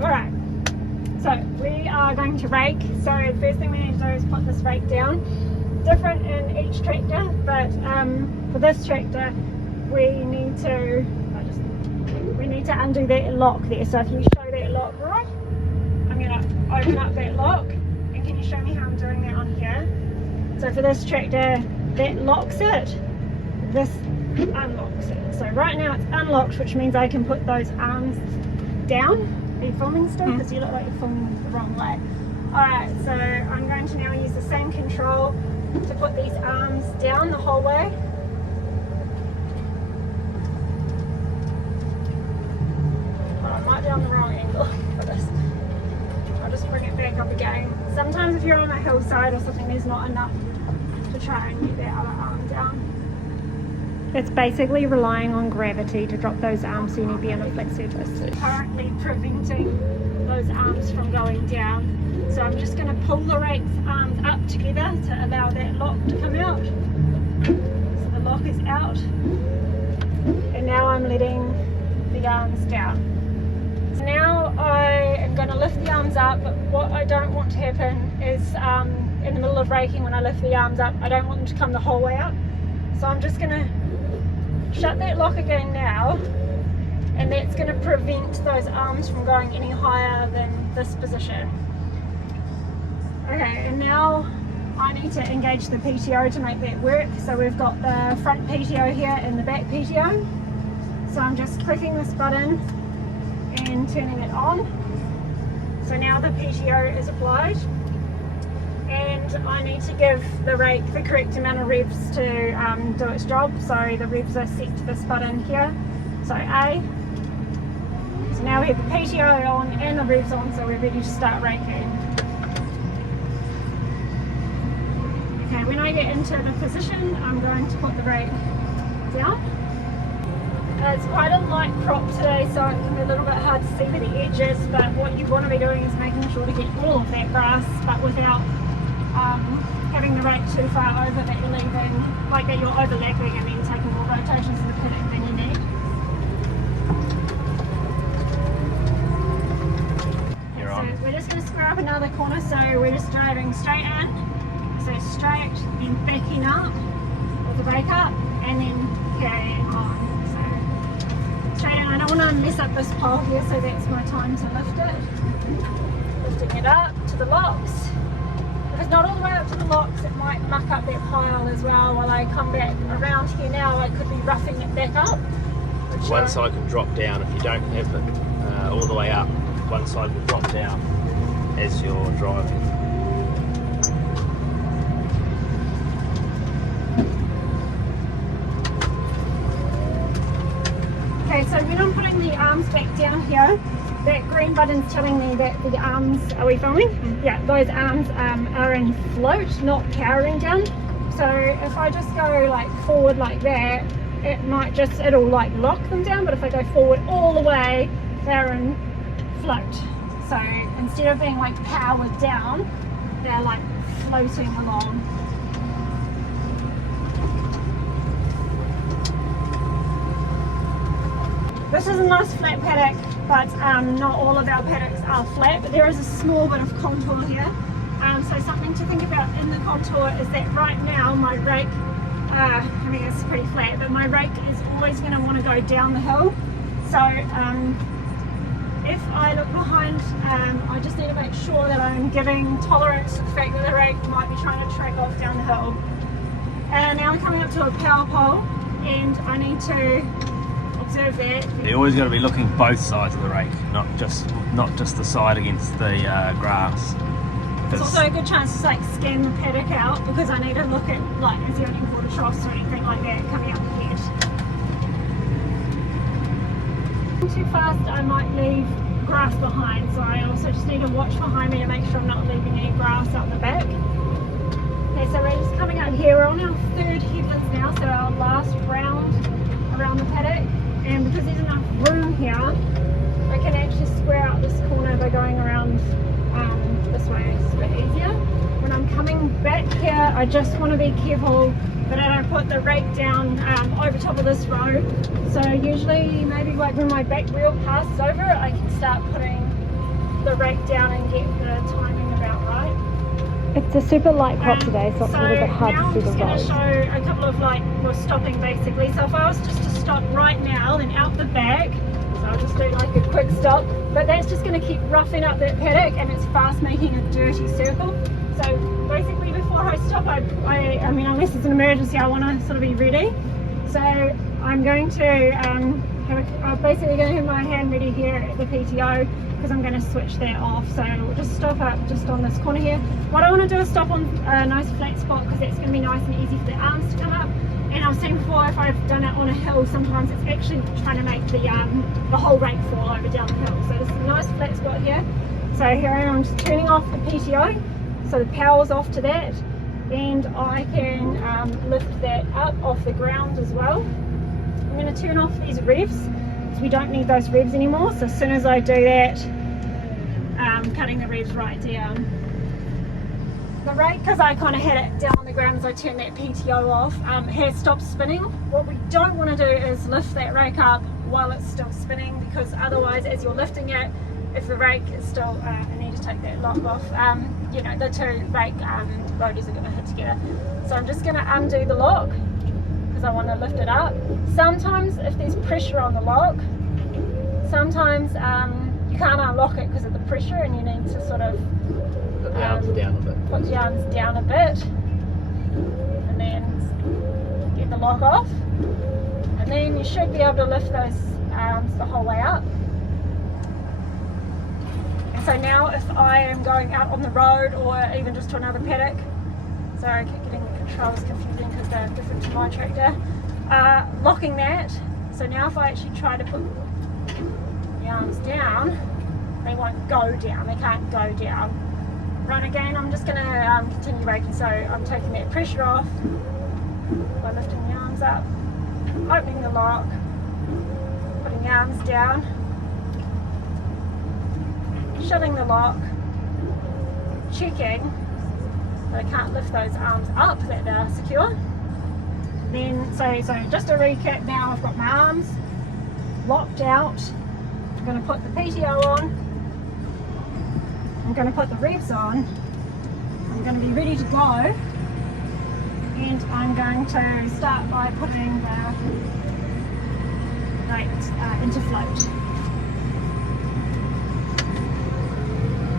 Alright, so we are going to rake. So the first thing we need to do is put this rake down. Different in each tractor, but for this tractor we need to undo that lock there. So if you show that lock right, I'm going to open up that lock, and can you show me how I'm doing that on here? So for this tractor, that locks it, this unlocks it. So right now it's unlocked, which means I can put those arms down. Are you filming still? Because you look like you're filming the wrong way. Alright, so I'm going to now use the same control to put these arms down the whole way. Oh, I might be on the wrong angle for this. I'll just bring it back up again. Sometimes if you're on a hillside or something, there's not enough to try and get that other arm down. It's basically relying on gravity to drop those arms, so you need to be on a flat surface. Currently preventing those arms from going down. So I'm just going to pull the rake's arms up together to allow that lock to come out. So the lock is out. And now I'm letting the arms down. So now I am going to lift the arms up, but what I don't want to happen is in the middle of raking, when I lift the arms up, I don't want them to come the whole way up. So I'm just going to shut that lock again now, and that's going to prevent those arms from going any higher than this position. Okay, and now I need to engage the PTO to make that work. So we've got the front PTO here and the back PTO. So I'm just clicking this button and turning it on. So now the PTO is applied, and I need to give the rake the correct amount of revs to do its job. So the revs are set to this button here, so A. So now we have the PTO on and the revs on, so we're ready to start raking. Okay, when I get into the position, I'm going to put the rake down. It's quite a light crop today, so it can be a little bit hard to see with the edges, but what you want to be doing is making sure to get all of that grass, but without having the rake too far over that you're leaving, like that you're overlapping and then taking more rotations in the paddock than you need. You're on. So we're just going to square up another corner, so we're just driving straight in, so straight, then backing up with the brake up, and then carrying on. So straight in. I don't want to mess up this pole here, so that's my time to lift it. Lifting it up to the locks. If it's not all the way up to the locks, it might muck up that pile as well. While I come back around here now, I could be roughing it back up. One side can drop down if you don't have it all the way up. One side will drop down as you're driving. Okay, so when I'm putting the arms back down here, that green button's telling me that the arms, are we filming? Yeah, those arms are in float, not powering down. So if I just go like forward like that, it might just, it'll like lock them down, but if I go forward all the way, they're in float. So instead of being like powered down, they're like floating along. This is a nice flat paddock, but not all of our paddocks are flat, but there is a small bit of contour here. So something to think about in the contour is that right now my rake, I mean it's pretty flat, but my rake is always going to want to go down the hill. So if I look behind, I just need to make sure that I'm giving tolerance to the fact that the rake might be trying to track off down the hill. And now I'm coming up to a power pole, and I need to observe that. You're always got to be looking both sides of the rake, not just the side against the grass. It's also a good chance to like scan the paddock out, because I need to look at like is there any water troughs or anything like that coming up ahead. Too fast, I might leave grass behind, so I also just need to watch behind me to make sure I'm not leaving any grass out the back. Okay, so we're just coming out here. We're on our third headlands now, so our last round around the paddock, and because there's enough room here, I can actually square out this corner by going around this way. It's a bit easier. When I'm coming back here, I just want to be careful that I don't put the rake down over top of this road. So usually maybe like when my back wheel passes over it, I can start putting rake down and get the timing about right. It's a super light crop today, so it's a little bit hard now to see the I'm road. just going to show a couple of we're stopping basically. So if I was just to stop right now, then out the back, so I'll just do like a quick stop, but that's just going to keep roughing up that paddock and it's fast making a dirty circle. So basically before I stop, I mean unless it's an emergency, I want to sort of be ready. So I'm going to I'm basically going to have my hand ready here at the PTO because I'm going to switch that off. So we'll just stop up just on this corner here. What I want to do is stop on a nice flat spot because that's going to be nice and easy for the arms to come up. And I've seen before if I've done it on a hill, sometimes it's actually trying to make the whole rake fall over down the hill. So this is a nice flat spot here. So here I am, just turning off the PTO. So the power's off to that. And I can lift that up off the ground as well. I'm going to turn off these revs because we don't need those revs anymore. So as soon as I do that, cutting the revs right down. The rake, because I kind of had it down on the ground as I turned that PTO off, has stopped spinning. What we don't want to do is lift that rake up while it's still spinning, because otherwise as you're lifting it, if the rake is still, I need to take that lock off, you know, the two rake rotors are going to hit together. So I'm just going to undo the lock because I want to lift it up. Sometimes if there's pressure on the lock, sometimes you can't unlock it because of the pressure and you need to sort of put the arms down a bit. Put the arms down a bit and then get the lock off, and then you should be able to lift those arms the whole way up. And so now if I am going out on the road or even just to another paddock, sorry I keep getting the controls confusing because they're different to my tractor, locking that, so now if I actually try to put the arms down, they won't go down, they can't go down. Right, again, I'm just going to continue raking, so I'm taking that pressure off by lifting the arms up, opening the lock, putting the arms down, shutting the lock, checking that I can't lift those arms up, that they're secure. Then, so just to recap, now I've got my arms locked out. I'm going to put the PTO on. I'm going to put the revs on, I'm going to be ready to go, and I'm going to start by putting the rake into float.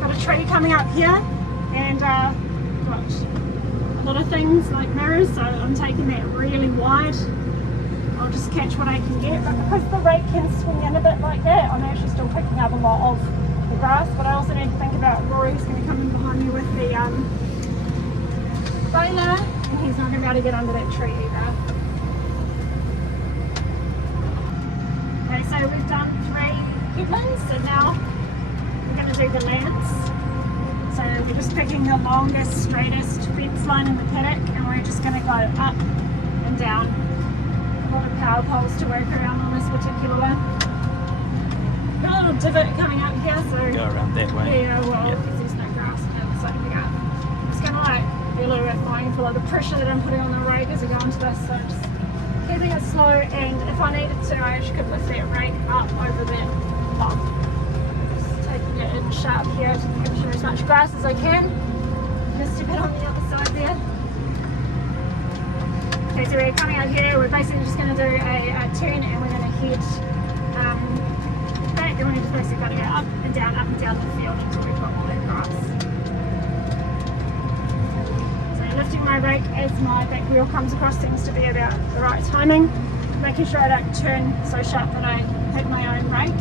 Got a tree coming up here, and got a lot of things like mirrors, so I'm taking that really wide. I'll just catch what I can get, but because the rake can swing in a bit like that, I'm actually still picking up a lot of the grass, but I also need to think about Rory's going to come in behind me with the baler, and he's not going to be able to get under that tree either. Okay, so we've done 3 headlands, and now we're going to do the lance. So we're just picking the longest, straightest fence line in the paddock, and we're just going to go up and down. A lot of power poles to work around on this particular one. Got a little divot coming up here, so Go around that way. yeah, well, because there's no grass on the other side of the yard. I'm just gonna be a little bit mindful of the pressure that I'm putting on the rake as I go into this, so just keeping it slow, and if I needed to, I actually could lift that rake up over that bump. Just taking it in sharp here to capture as much grass as I can. Just a bit on the other side there. Okay, so we're coming out here, we're basically just going to do a turn, and we're going to head back, and we're just basically going to go up and down the field until we've got all that grass. So lifting my rake as my back wheel comes across seems to be about the right timing, making sure I don't turn so sharp that I hit my own rake.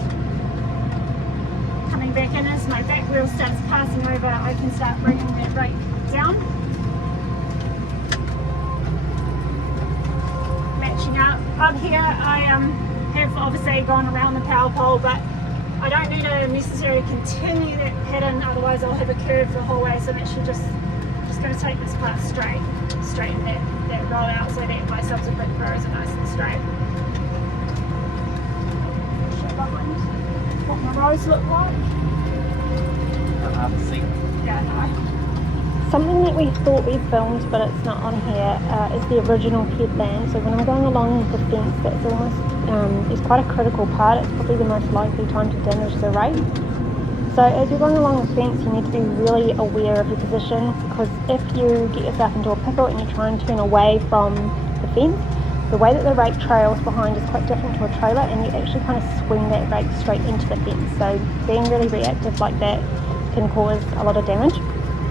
Coming back in as my back wheel starts passing over, I can start bringing that rake down. Up here I have obviously gone around the power pole, but I don't need to necessarily continue that pattern, otherwise I'll have a curve the whole way, so I'm actually just going to take this part straighten that roll out so that my subsequent rows are nice and straight. Show behind what my rows look like. Yeah, no. Something that we thought we filmed, but it's not on here, is the original headland. So when I'm going along the fence, that's almost, is quite a critical part. It's probably the most likely time to damage the rake. So as you're going along the fence, you need to be really aware of your position, because if you get yourself into a pickle and you try and turn away from the fence, the way that the rake trails behind is quite different to a trailer, and you actually kind of swing that rake straight into the fence. So being really reactive like that can cause a lot of damage.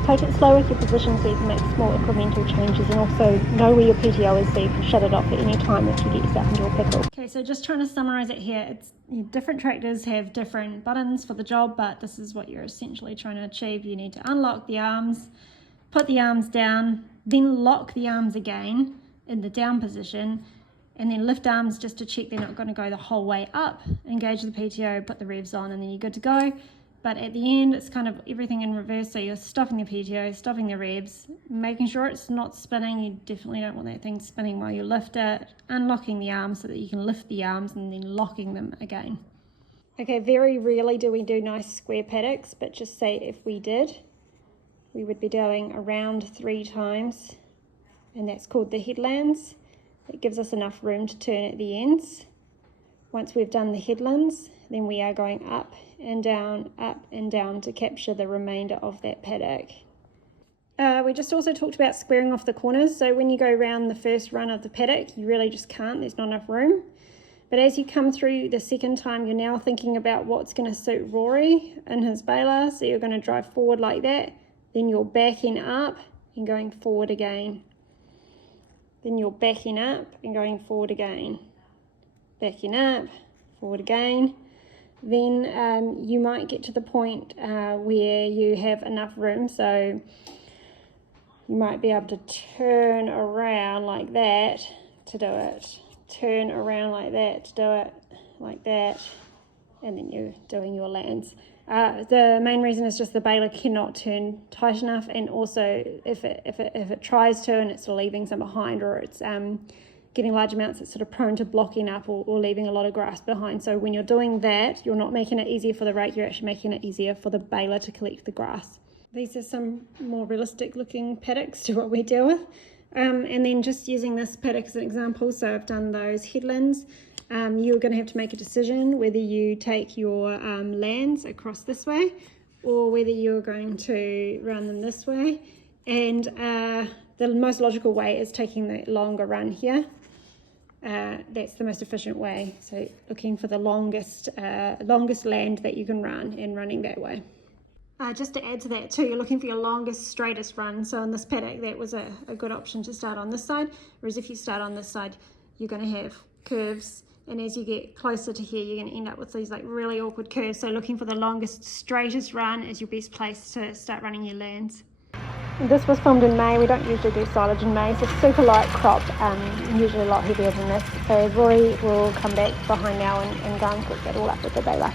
Take it slow with your position so you can make small incremental changes, and also know where your PTO is so you can shut it off at any time if you get yourself into a pickle. Okay, so just trying to summarize it here, different tractors have different buttons for the job, but this is what you're essentially trying to achieve. You need to unlock the arms, put the arms down, then lock the arms again in the down position, and then lift arms just to check they're not going to go the whole way up, engage the PTO, put the revs on, and then you're good to go. But at the end, it's kind of everything in reverse. So you're stopping the PTO, stopping the revs, making sure it's not spinning. You definitely don't want that thing spinning while you lift it, unlocking the arms so that you can lift the arms, and then locking them again. Okay, very rarely do we do nice square paddocks, but just say if we did, we would be doing around 3 times, and that's called the headlands. It gives us enough room to turn at the ends. Once we've done the headlands, then we are going up and down to capture the remainder of that paddock. We just also talked about squaring off the corners. So when you go around the first run of the paddock, you really just can't, there's not enough room. But as you come through the second time, you're now thinking about what's going to suit Rory in his baler. So you're going to drive forward like that, then you're backing up and going forward again. Then you're backing up and going forward again. Backing up, forward again. Then you might get to the point where you have enough room, so you might be able to turn around like that to do it, turn around like that to do it, like that, and then you're doing your lands. The main reason is just the baler cannot turn tight enough, and also if it tries to and it's leaving some behind, or it's getting large amounts, it's sort of prone to blocking up or leaving a lot of grass behind. So when you're doing that, you're not making it easier for the rake, you're actually making it easier for the baler to collect the grass. These are some more realistic looking paddocks to what we deal with. And then just using this paddock as an example, so I've done those headlands. You're going to have to make a decision whether you take your lands across this way or whether you're going to run them this way. And the most logical way is taking the longer run here. That's the most efficient way. So looking for the longest land that you can run and running that way. Just to add to that too, you're looking for your longest, straightest run. So in this paddock, that was a good option to start on this side. Whereas if you start on this side, you're going to have curves. And as you get closer to here, you're going to end up with these like really awkward curves. So looking for the longest, straightest run is your best place to start running your lands. This was filmed in May. We don't usually do silage in May. It's a super light crop, usually a lot heavier than this. So Rory will come back behind now and go and put that all up with the baler.